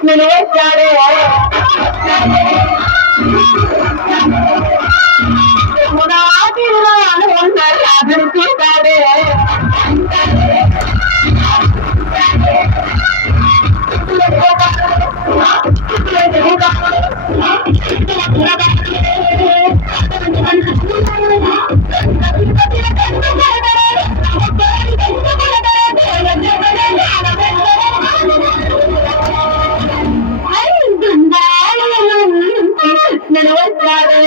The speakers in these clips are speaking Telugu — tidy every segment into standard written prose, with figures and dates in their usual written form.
కృష్ణుడు వచ్చాడు రాజును చూశాడు కృష్ణుడు వచ్చాడు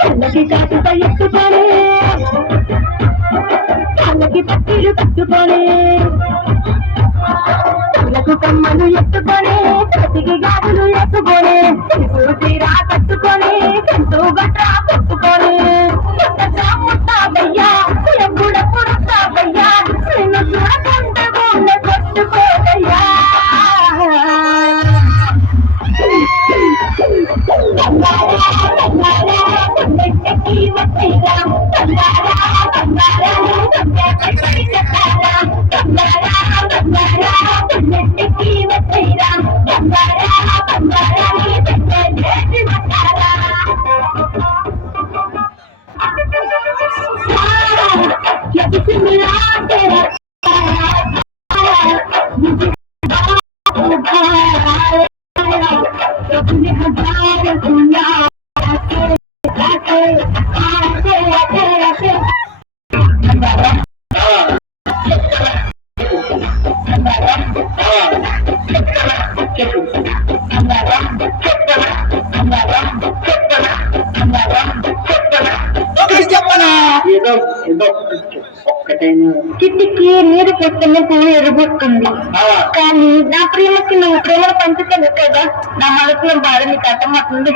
కళ్ళకి కాటుక ఎత్తుకొని కళ్ళకి పట్టీలు కట్టుకొని కళ్ళకు కమ్మలు ఎత్తుకొని కసికి గాజులు ఎత్తుకొని తీరా కట్టుకొని కంటూ గట్రా కొట్టుకొని ముట్టాబయ్యా ఎప్పుడెప్పుడు తాబయ్యా నిన్ను చూడకుండా గుండె కొట్టుకోదయ్యా చిట్టికి నీరు పెట్టిన పువ్వు ఎరుబొస్తుంది కానీ నా ప్రేమకి నువ్వు ప్రేమను పంచుతాను కదా నా మనసులో బాధ నీకు అర్థమవుతుంది